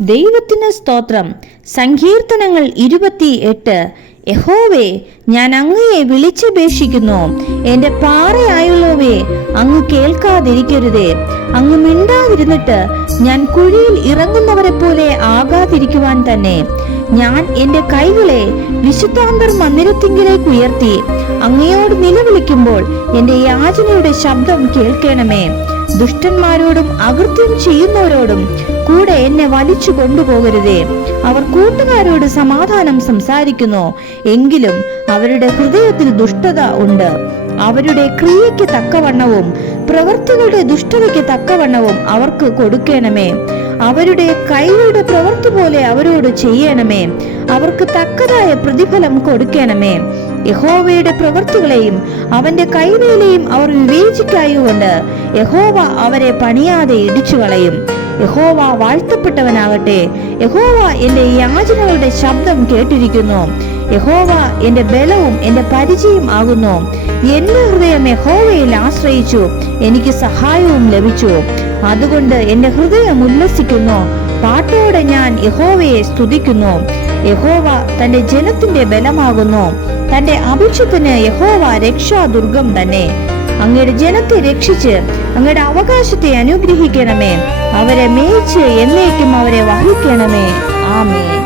ദൈവത്തിന് സ്തോത്രം. സങ്കീർത്തനങ്ങൾ 28. യഹോവേ, ഞാൻ അങ്ങയെ വിളിച്ചപേക്ഷിക്കുന്നു. എന്റെ പാറയായുള്ളവേ, അങ്ങ് കേൾക്കാതിരിക്കരുതേ. അങ്ങ് മിണ്ടാതിരുന്നിട്ട് ഞാൻ കുഴിയിൽ ഇറങ്ങുന്നവരെ പോലെ ആകാതിരിക്കുവാൻ തന്നെ. ഞാൻ എന്റെ കൈകളെ വിശുദ്ധാന്തർ മന്ദിരത്തിങ്കിലേക്ക് ഉയർത്തി അങ്ങയോട് നിലവിളിക്കുമ്പോൾ എന്റെ യാചനയുടെ ശബ്ദം കേൾക്കണമേ. ദുഷ്ടന്മാരോടും അകൃത്യം ചെയ്യുന്നവരോടും കൂടെ എന്നെ വലിച്ചു കൊണ്ടുപോകരുതേ. അവർ കൂട്ടുകാരോട് സമാധാനം സംസാരിക്കുന്നു, എങ്കിലും അവരുടെ ഹൃദയത്തിൽ ദുഷ്ടത ഉണ്ട്. അവരുടെ ക്രിയയ്ക്ക് തക്കവണ്ണവും പ്രവൃത്തികളുടെ ദുഷ്ടതയ്ക്ക് തക്കവണ്ണവും അവർക്ക് കൊടുക്കണമേ. അവരുടെ കൈകളുടെ പ്രവൃത്തി പോലെ അവരോട് ചെയ്യണമേ. അവർക്ക് തക്കതായ പ്രതിഫലം കൊടുക്കണമേ. യഹോവയുടെ പ്രവൃത്തികളെയും അവന്റെ കൈവേലയും അവർ വിവേചിക്കായുകൊണ്ട് യഹോവ അവരെ പണിയാതെ ഇടിച്ചു കളയും. യഹോവ വാഴ്ത്തപ്പെട്ടവനാകട്ടെ. യഹോവ എന്റെ യാചനകളുടെ ശബ്ദം കേട്ടിരിക്കുന്നു. യഹോവ എന്റെ ബലവും എന്റെ പരിചയം ആകുന്നു. എന്റെ ഹൃദയം യഹോവയിൽ ആശ്രയിച്ചു, എനിക്ക് സഹായവും ലഭിച്ചു. അതുകൊണ്ട് എന്റെ ഹൃദയം ഉല്ലസിക്കുന്നു. പാട്ടോടെ ഞാൻ യഹോവയെ സ്തുതിക്കുന്നു. യഹോവ തന്റെ ജനത്തിന്റെ ബലമാകുന്നു. തന്റെ അഭിഷേകത്തിന് യഹോവ രക്ഷാദുർഗം തന്നെ. അങ്ങയുടെ ജനത്തെ രക്ഷിച്ച് അങ്ങയുടെ അവകാശത്തെ അനുഗ്രഹിക്കണമേ. അവരെ മേയിച്ച് എന്നേക്കും അവരെ വഹിക്കണമേ. ആമേൻ.